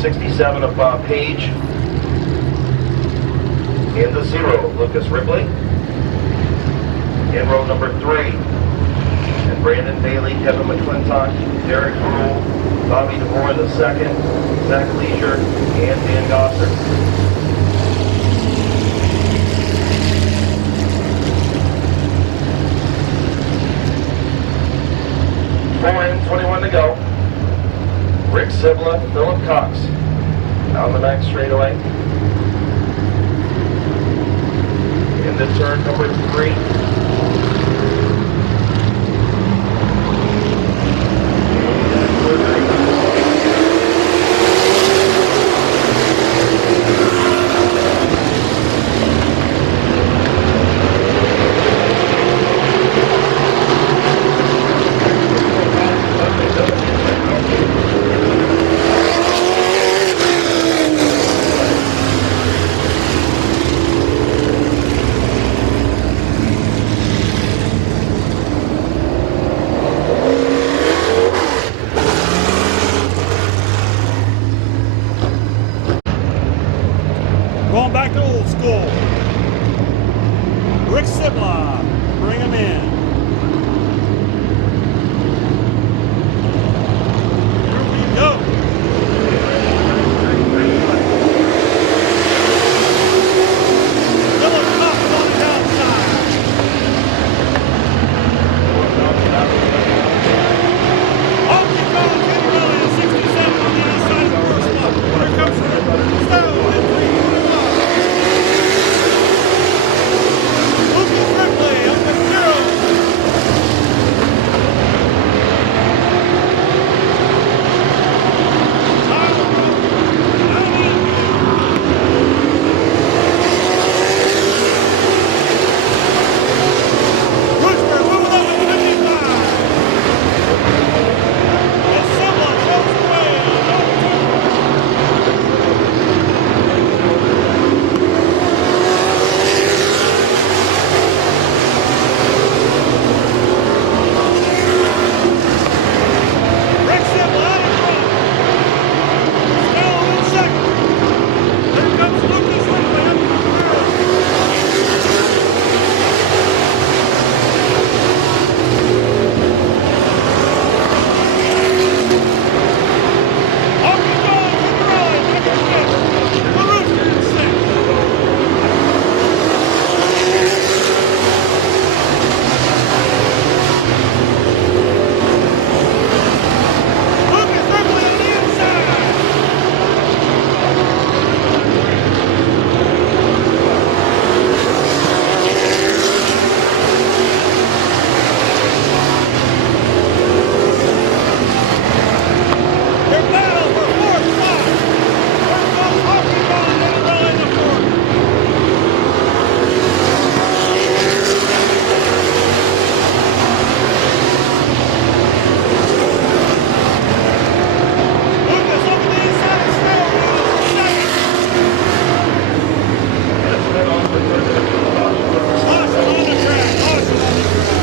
67 of Bob Page. In the 0, Lucas Ripley. In row number 3, and Brandon Bailey, Kevin McClintock, Derek Rule, Bobby DeVore the second, Zach Leisure, and Dan Gosser. 21 to go. Rick Sibla, Philip Cox on the back straightaway. Into turn number 3. Going back to old school. Rick Sibla, bring him in. Here we go. Philip Cox on the outside. Honky Tonk Ken Rally at 67 on the outside of the first spot. Here comes Rick Stone at 321. Ripley up the 0. Roosberg moving up at 55. And Sibla goes away. Rick Sibla out in front. Stone in second. Here comes Lucas Ripley up the 3rd. Honky Tonk in the rally, back in 5th. LaRooster in 6th. Lucas Ripley on the inside. They're battle for 4th spot. Here comes Honky Tonk in the rally in the 4th. Lucas over the inside of Stone in 2nd. Caution on the track. Caution on the track.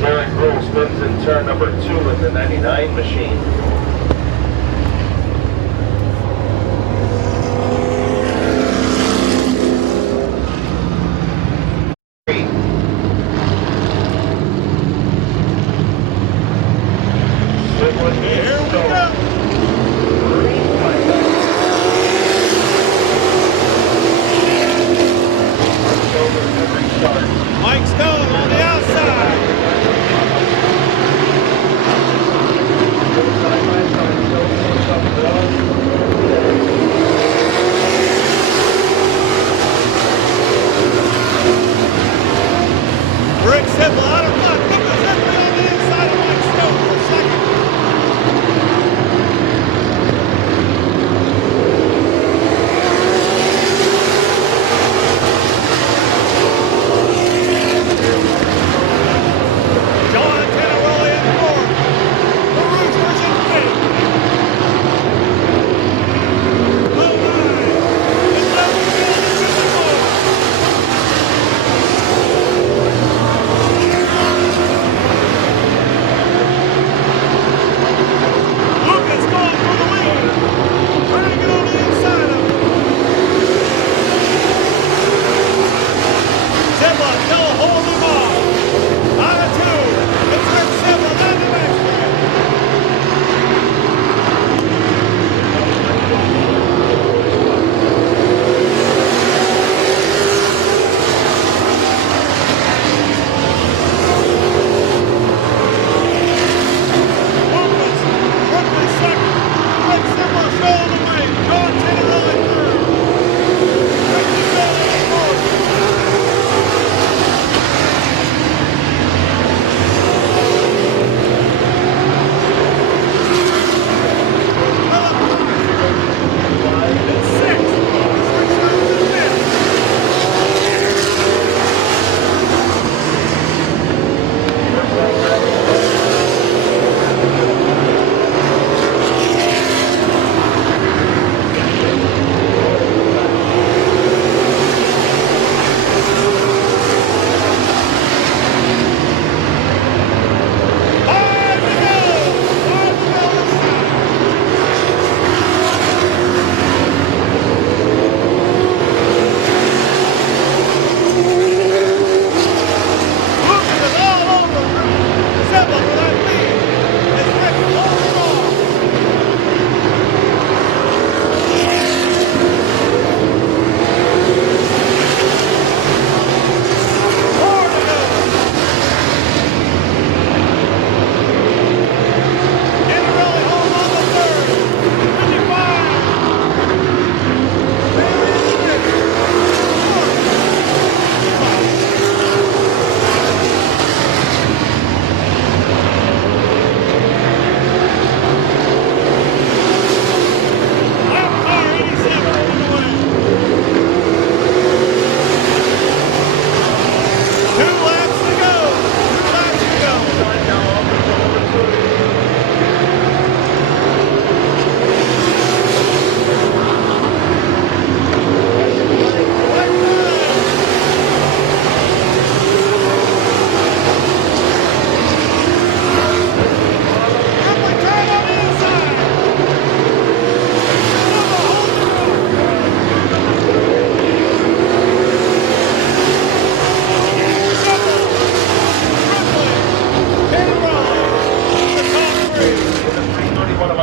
Derek Rule spins in turn number 2 in the 99 machine. Here we go. Mike Stone on the outside.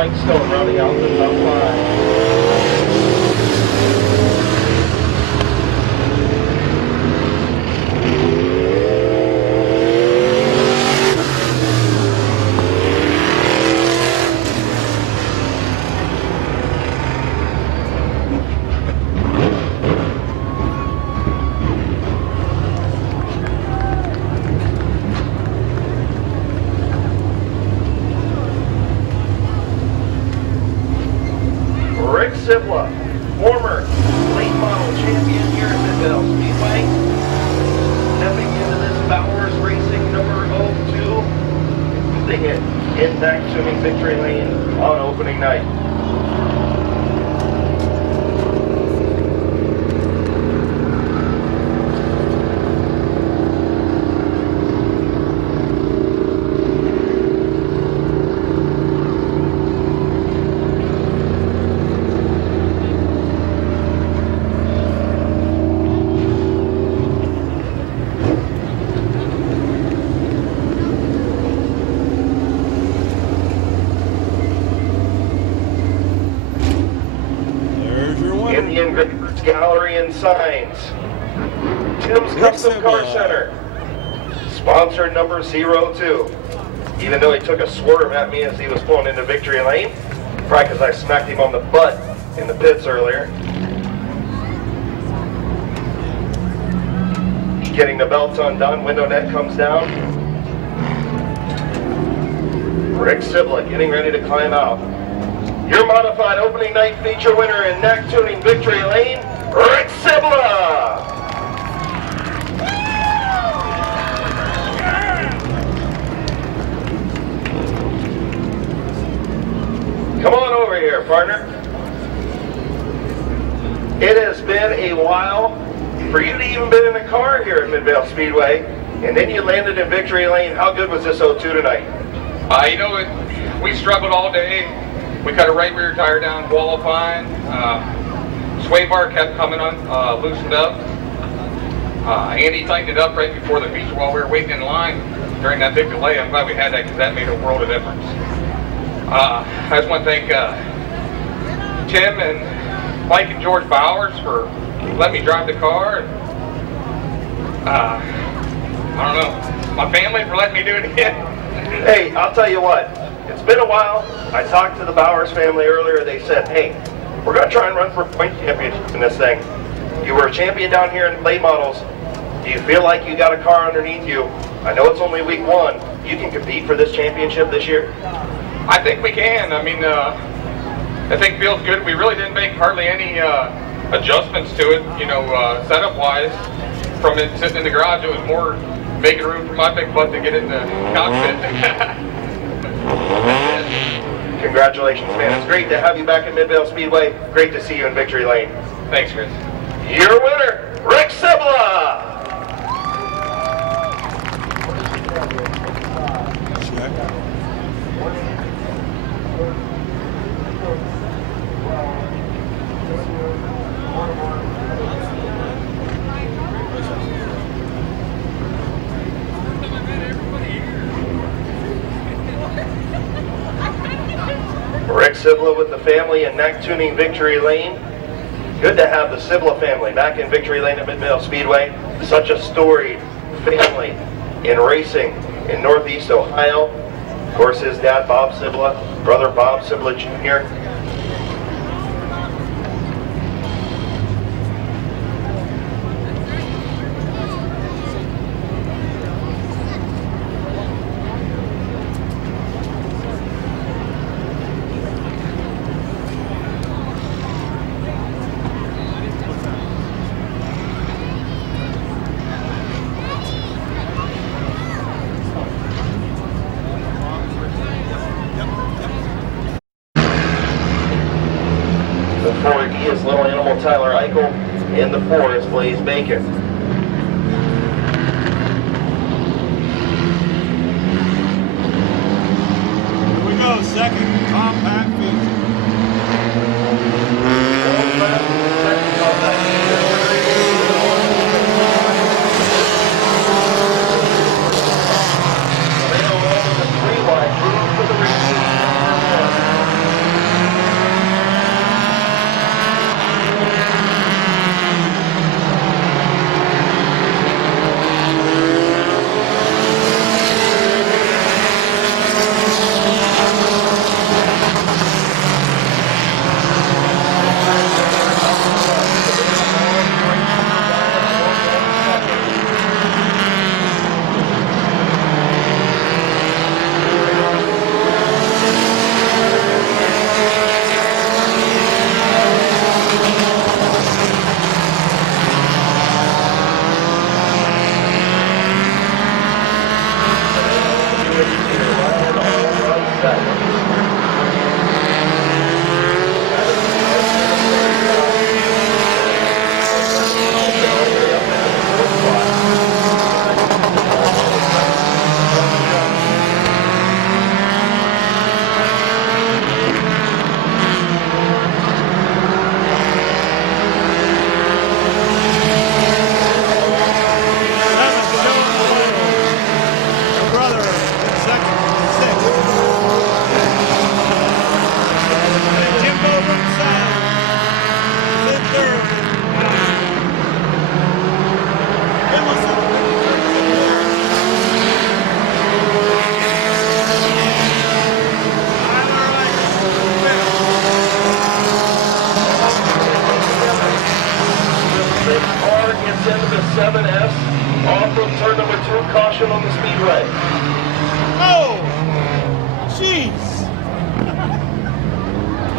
Stone rounding out the top 5. Rick Sibla, former late model champion here at Midvale Speedway, stepping into this Bowers Racing number 02, putting it in back tuning victory lane on opening night. In the engravers gallery and signs, Tim's Custom Car Center, sponsor number 02. Even though he took a swerve at me as he was pulling into victory lane, probably because I smacked him on the butt in the pits earlier. Getting the belts undone, window net comes down. Rick Sibla getting ready to climb out. Your modified opening night feature winner in neck tuning victory lane, Rick Sibla! Come on over here, partner. It has been a while for you to even been in a car here at Midvale Speedway, and then you landed in victory lane. How good was this 02 tonight? You know, we struggled all day. We cut a right rear tire down qualifying. Sway bar kept coming on, loosened up. Andy tightened it up right before the feature while we were waiting in line during that big delay. I'm glad we had that because that made a world of difference. I just want to thank Tim and Mike and George Bowers for letting me drive the car. And, I don't know, my family for letting me do it again. Hey, I'll tell you what. It's been a while. I talked to the Bowers family earlier. They said, hey, we're going to try and run for a point championship in this thing. You were a champion down here in late models. Do you feel like you got a car underneath you? I know it's only week 1. You can compete for this championship this year? I think we can. I mean, I think it feels good. We really didn't make hardly any adjustments to it, you know, setup-wise. From it sitting in the garage, it was more making room for my big butt to get in the cockpit. Congratulations, man. It's great to have you back at Midvale Speedway. Great to see you in victory lane. Thanks, Chris. Your winner, Rick Sibla! Rick Sibla with the family in neck tuning victory lane. Good to have the Sibla family back in victory lane at Midvale Speedway. Such a storied family in racing in Northeast Ohio. Of course, his dad, Bob Sibla, brother Bob Sibla Jr. The 4D is Little Animal Tyler Eichel, and the 4 is Blaze Bacon. Here we go, second compact feature. Second compact feature. They go over the 3 wide, room for the racing number 1. absolute caution on the speedway. Oh! Jeez!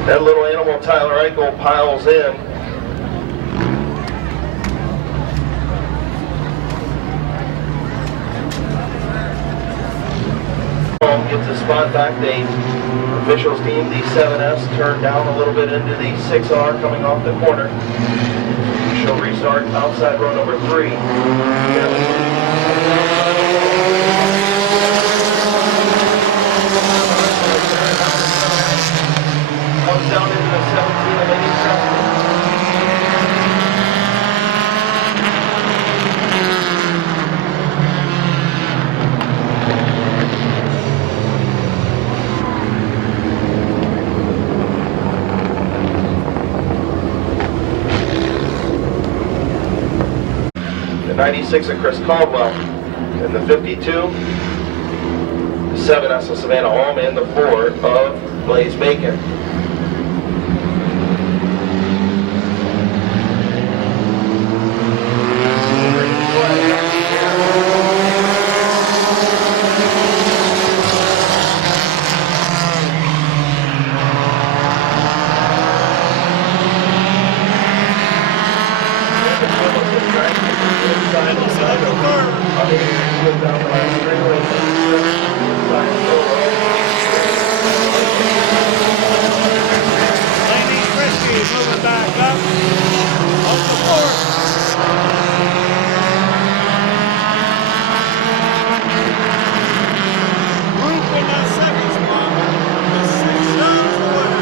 That little animal Tyler Eichel piles in. Gets a spot back. The officials deem the 7S turned down a little bit into the 6R coming off the corner. She'll restart outside row number 3. Comes down into the 17 of Lady Preston. The 96 of Chris Caldwell, and the 52, the 7S of Savannah Holm, and the 4 of Blaze Bacon. Moving back up, off the fourth. Group in that second spot, the 6 shots away.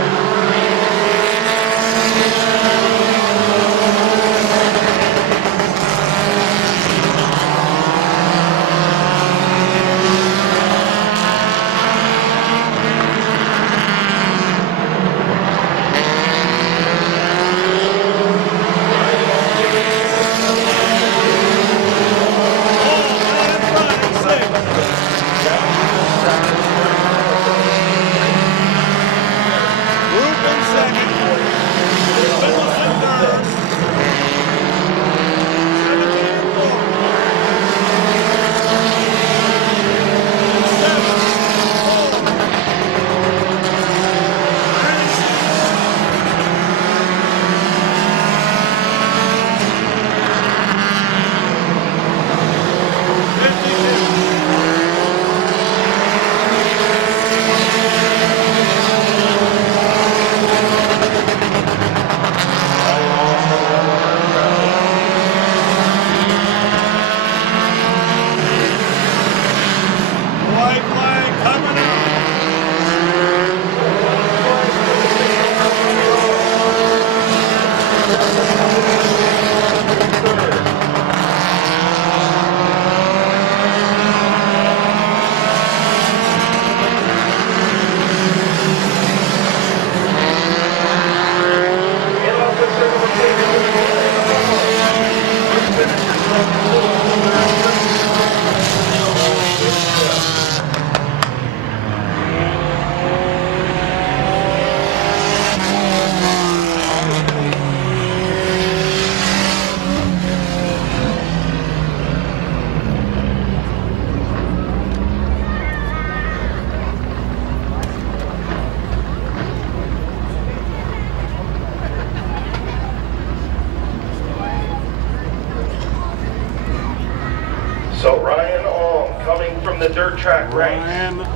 So Ryan Ong, coming from the dirt track ranks,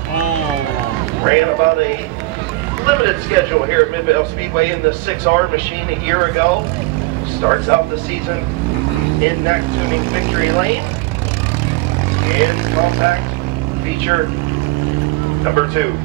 ran about a limited schedule here at Midvale Speedway in the 6R machine a year ago. Starts out the season in Knack Tuning Victory Lane. And compact feature number 2.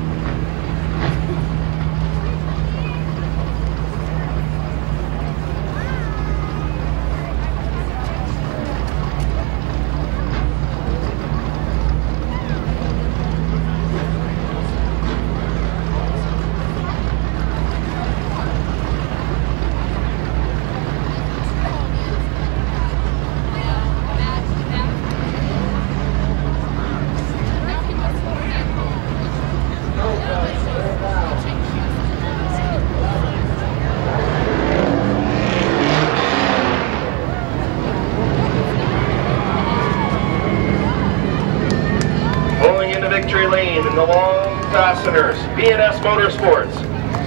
fasteners, B&S Motorsports.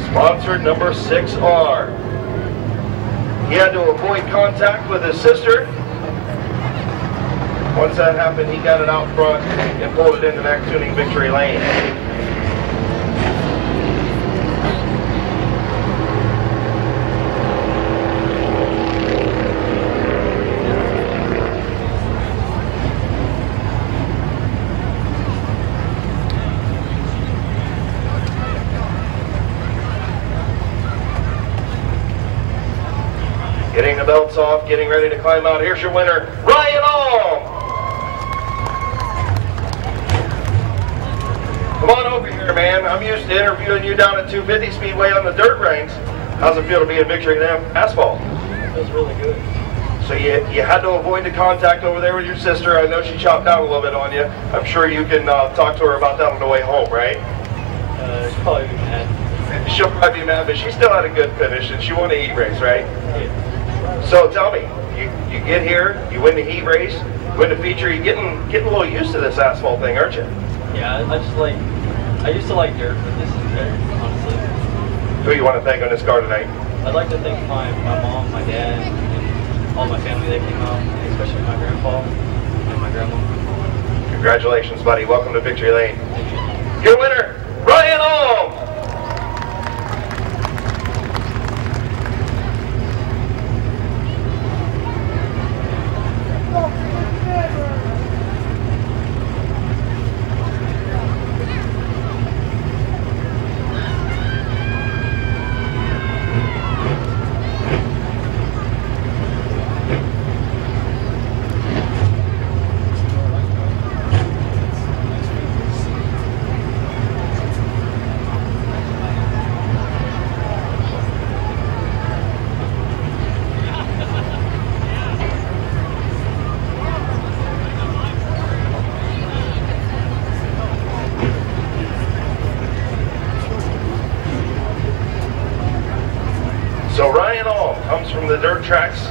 Sponsored number 6R. He had to avoid contact with his sister. Once that happened, he got it out front and pulled it into that tuning victory lane. Getting the belts off, getting ready to climb out. Here's your winner, Ryan Alm. Come on over here, man. I'm used to interviewing you down at 250 Speedway on the dirt ranks. How's it feel to be in victory lane asphalt? It feels really good. So you had to avoid the contact over there with your sister. I know she chopped down a little bit on you. I'm sure you can talk to her about that on the way home, right? She'll probably be mad. She'll probably be mad, but she still had a good finish, and she won the heat race, right? Yeah. So tell me, you get here, you win the heat race, win the feature. You're getting a little used to this asphalt thing, aren't you? Yeah, I used to like dirt, but this is better, honestly. Who you want to thank on this car tonight? I'd like to thank my mom, my dad, and all my family that came out, especially my grandpa and my grandma. Congratulations, buddy. Welcome to Victory Lane. Your winner, Ryan Alm. So Ryan Alm comes from the dirt tracks,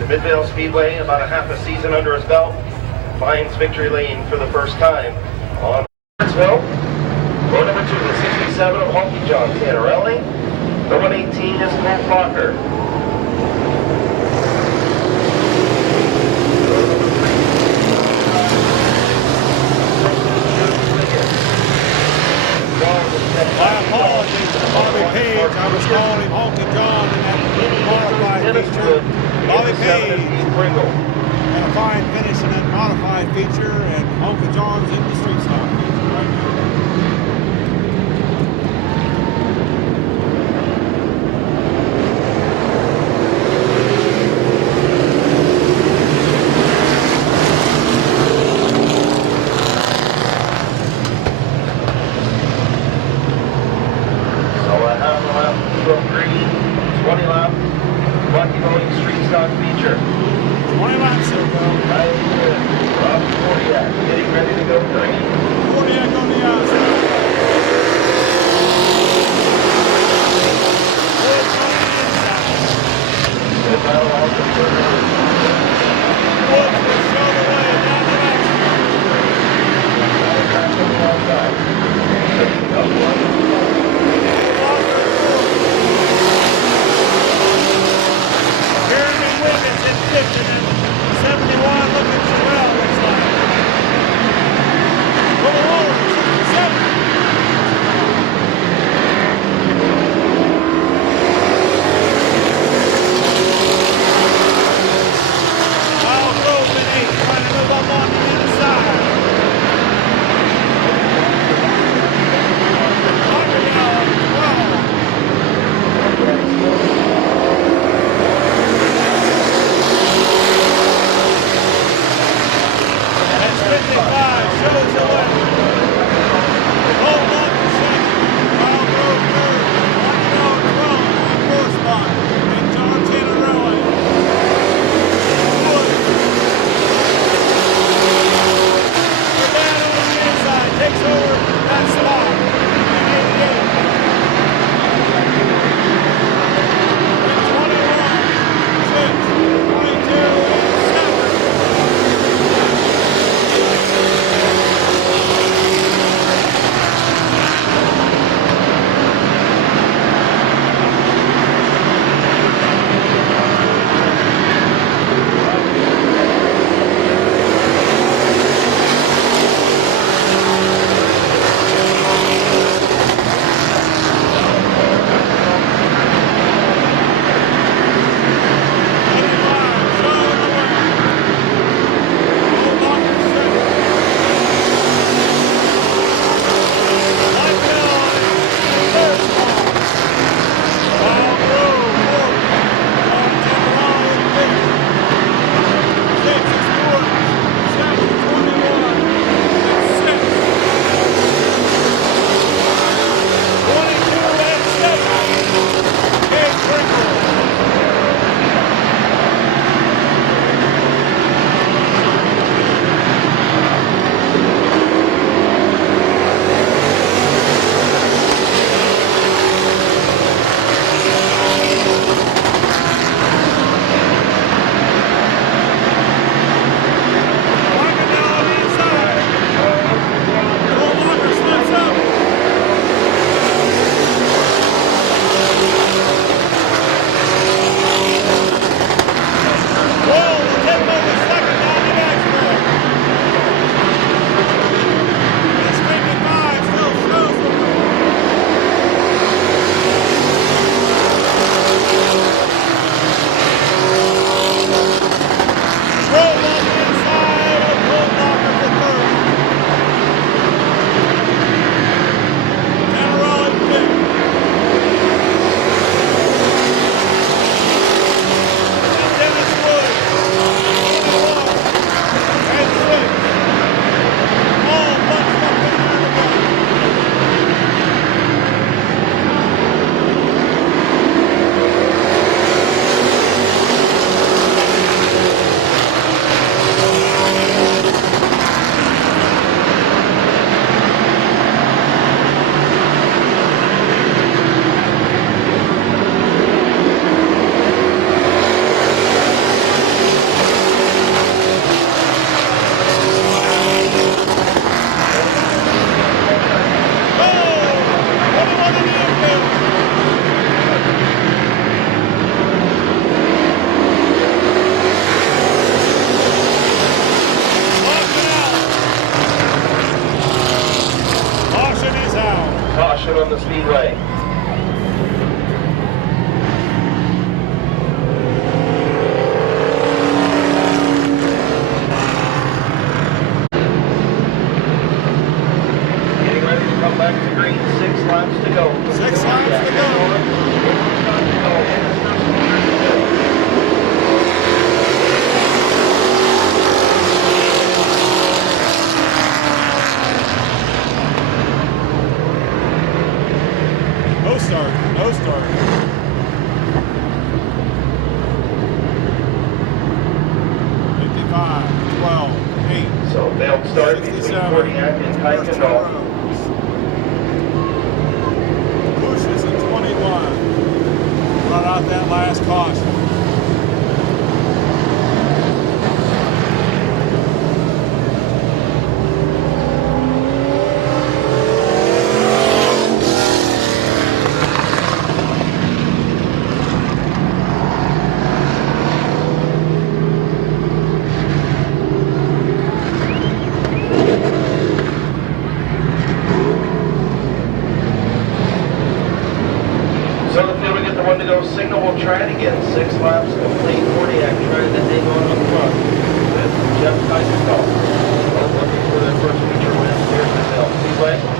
the Midvale Speedway, about a half a season under his belt, finds victory lane for the first time on Martinsville. Row number 2, the 67 of Honky John Tannerelli. The 118 is Cole Fokker. My apologies to Bobby Page. I was calling him Honky John in that modified feature. Bobby Page had a fine finish in that modified feature, and Honky John's in the street stock feature right now. From green, 20 lap, Lucky Voting Street Stock feature. 20 laps so go. Right here, Rob Kordiak, getting ready to go green. Kordiak on the outside. Good battle out the Woods will show the way down the back. back on the outside. Jeremy Wiggins in 50 and 71 looking They'll start. 55, 12, 8. So failed start between 67. Kodiak and First two Kuykendall. rows. Lucius at 21. Brought out that last caution. So the field will get the one to go signal. We'll try it again. 6 laps complete. Kodiak trying to hang on up front with Jeff Kuykendall. Both looking for their first feature win here at Midvale Speedway.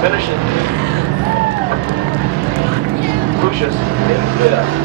Finishing Lucius in fifth.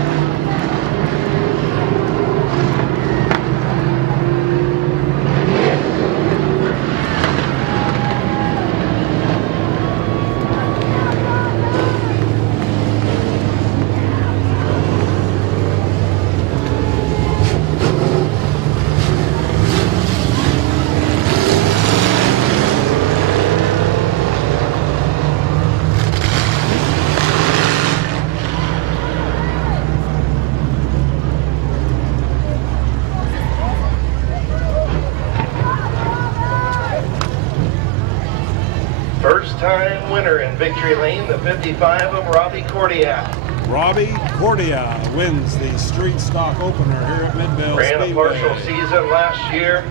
First time winner in victory lane, the 55 of Robbie Kodiak. Robbie Cordia wins the street stock opener here at Midvale Ran Speedway. a partial season last year.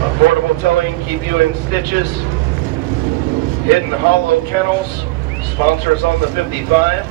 Affordable towing, keep you in stitches. Hidden Hollow Kennels, sponsors on the 55.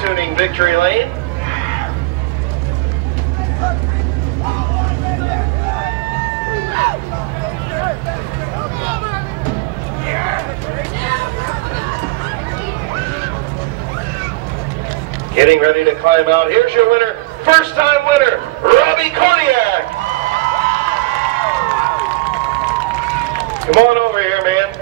tuning victory lane. Getting ready to climb out. Here's your winner, first time winner, Robbie Korniak. Come on over here, man.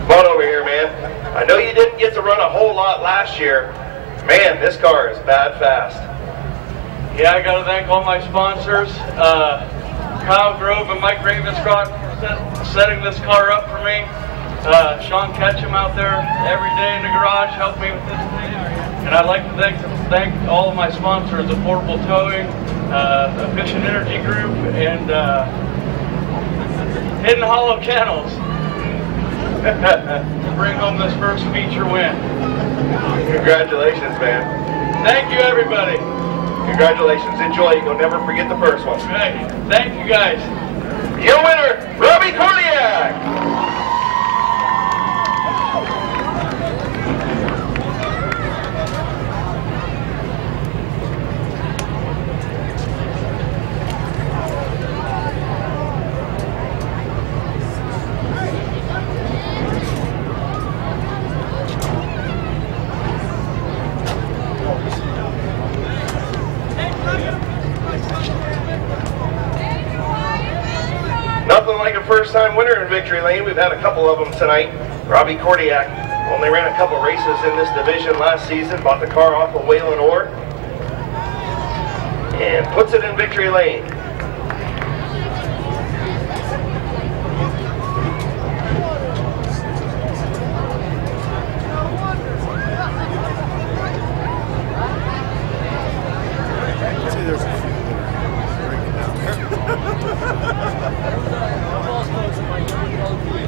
Come on over here, man. I know you didn't get to run a whole lot last year. Man, this car is bad fast. Yeah, I got to thank all my sponsors, Kyle Grove and Mike Ravenscroft for setting this car up for me. Sean Ketchum out there every day in the garage helped me with this thing. And I'd like to thank all of my sponsors, Affordable Towing, Efficient Energy Group, and Hidden Hollow Kennels to bring home this first feature win. Congratulations, man. Thank you, everybody. Congratulations. Enjoy. You'll never forget the first one. Hey, thank you, guys. Your winner, Robbie Korniak. Nothing like a first-time winner in victory lane. We've had a couple of them tonight. Robbie Korniak only ran a couple races in this division last season, bought the car off of Waylon Orr, and puts it in victory lane.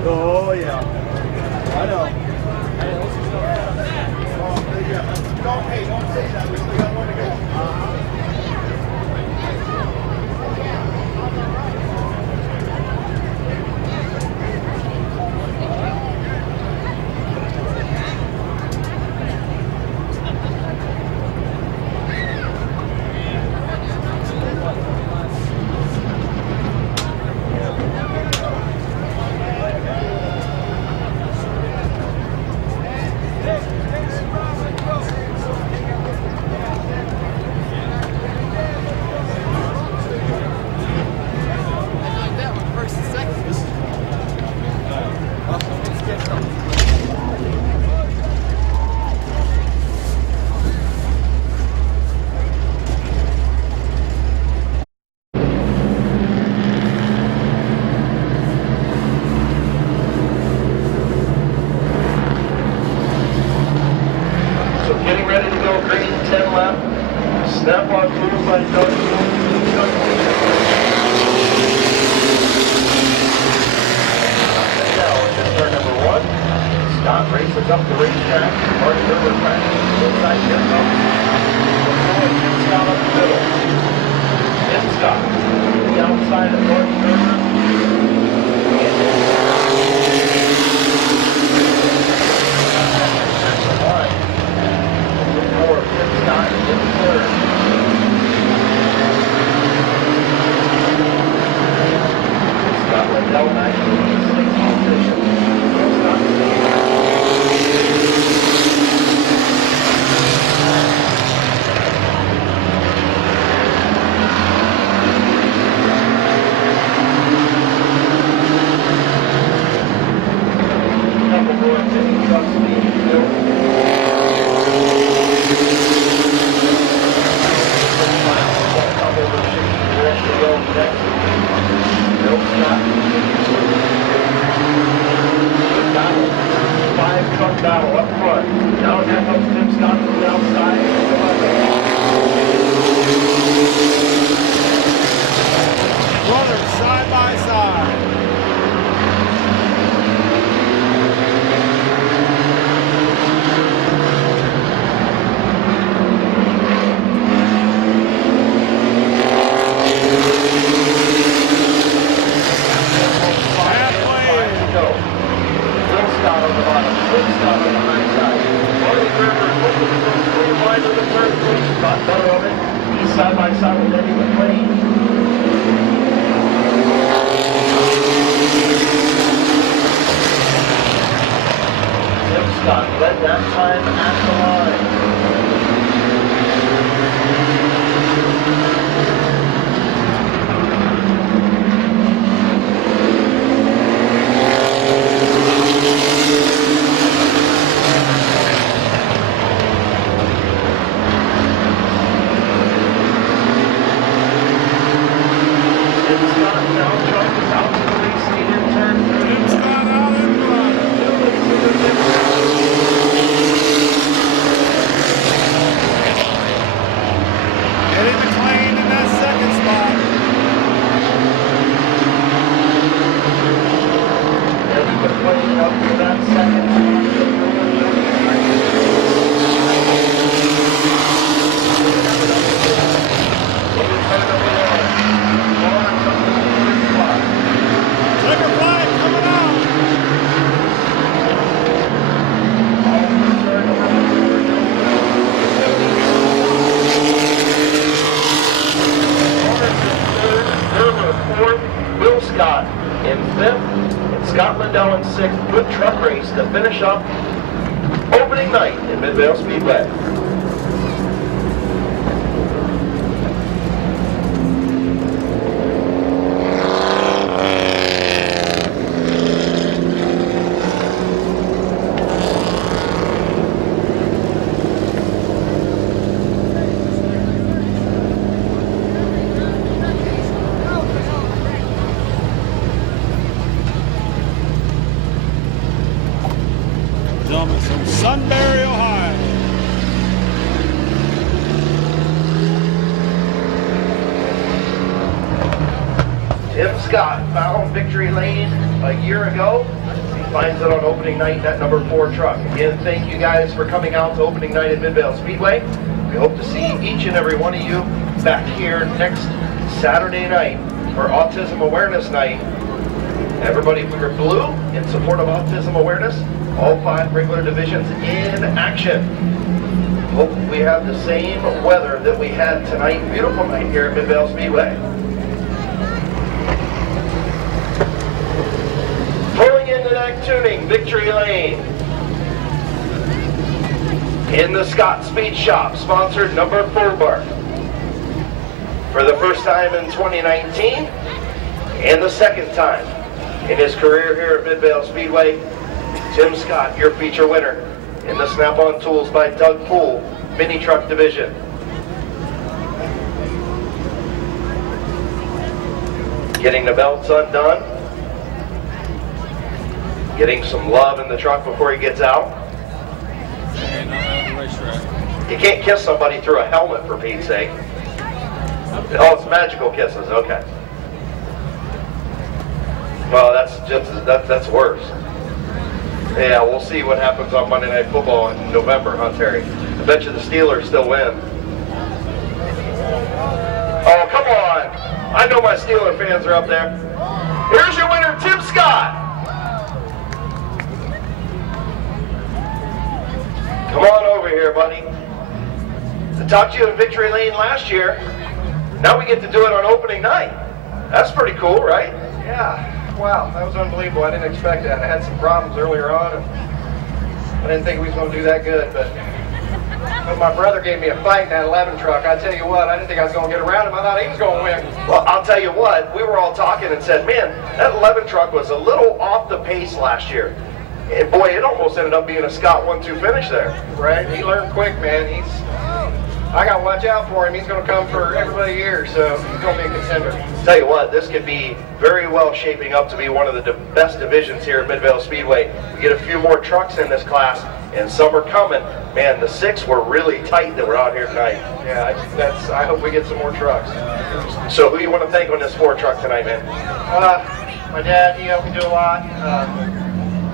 Oh, yeah. I know. Don't say that. We still got one to go. So getting ready to go green, 10 left. Snap on through by Doug. Now into turn number 1. Scott races up the racetrack. Marty River practice. Inside here comes the Scott up the middle. Then Scott. The outside of Marty River. now jumps out to the racing in turn 3. Tim Scott out in front. Eddie McLean in that second spot. Eddie McLean up to that second Second flag coming out. Will Scott in 5th, and Scott Lindell in 6th. Good truck race to finish up opening night in Midvale Speedway. Gentlemen from Sunbury, Ohio. Tim Scott found victory lane a year ago. He finds it on opening night in that number 4 truck. Again, thank you guys for coming out to opening night at Midvale Speedway. We hope to see each and every one of you back here next Saturday night for Autism Awareness Night. Everybody wear blue in support of autism awareness. All 5 regular divisions in action. Hope we have the same weather that we had tonight. Beautiful night here at Midvale Speedway. Pulling into that tuning, victory lane. In the Scott Speed Shop, sponsored number 4. For the first time in 2019, and the second time in his career here at Midvale Speedway, Tim Scott, your feature winner in the Snap-on Tools by Doug Poole Mini Truck Division. Getting the belts undone. Getting some love in the truck before he gets out. You can't kiss somebody through a helmet, for Pete's sake. Oh, it's magical kisses, okay. Well, that's worse. Yeah, we'll see what happens on Monday Night Football in November, huh, Terry? I bet you the Steelers still win. Oh, come on! I know my Steeler fans are up there. Here's your winner, Tim Scott! Come on over here, buddy. I talked to you in Victory Lane last year. Now we get to do it on opening night. That's pretty cool, right? Yeah. Wow, that was unbelievable. I didn't expect that. I had some problems earlier on, and I didn't think we was going to do that good. But when my brother gave me a fight in that 11 truck, I tell you what, I didn't think I was going to get around him. I thought he was going to win. Well, I'll tell you what, we were all talking and said, man, that 11 truck was a little off the pace last year. And boy, it almost ended up being a Scott 1-2 finish there. Right? He learned quick, man. I got to watch out for him. He's going to come for everybody here, so he's going to be a contender. Tell you what, this could be very well shaping up to be one of the best divisions here at Midvale Speedway. We get a few more trucks in this class, and some are coming. Man, the 6 were really tight that were out here tonight. Yeah, I hope we get some more trucks. So who you want to thank on this 4 truck tonight, man? My dad, he helped me do a lot.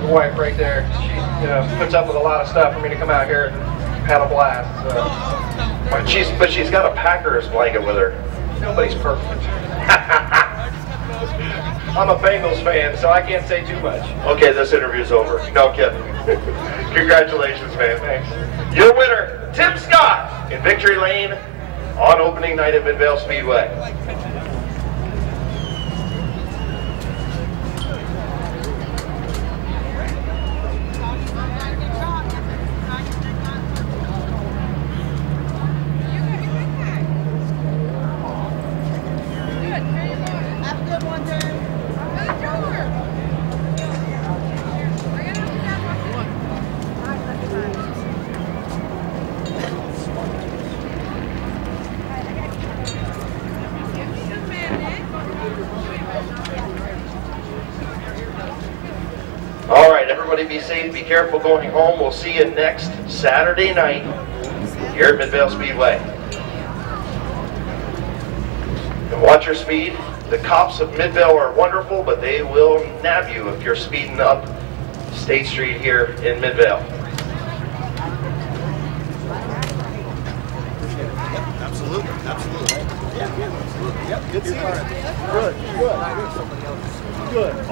The wife right there, she puts up with a lot of stuff for me to come out here and have a blast. So. But she's got a Packers blanket with her. Nobody's perfect. I'm a Bengals fan, so I can't say too much. Okay, this interview's over. No kidding. Congratulations, man. Thanks. Your winner, Tim Scott, in Victory Lane on opening night at Midvale Speedway. everybody be safe, be careful going home. We'll see you next Saturday night here at Midvale Speedway. And watch your speed. The cops of Midvale are wonderful, but they will nab you if you're speeding up State Street here in Midvale. Absolutely, absolutely. Yeah, absolutely. Yep, good seeing you. Good, good. Good.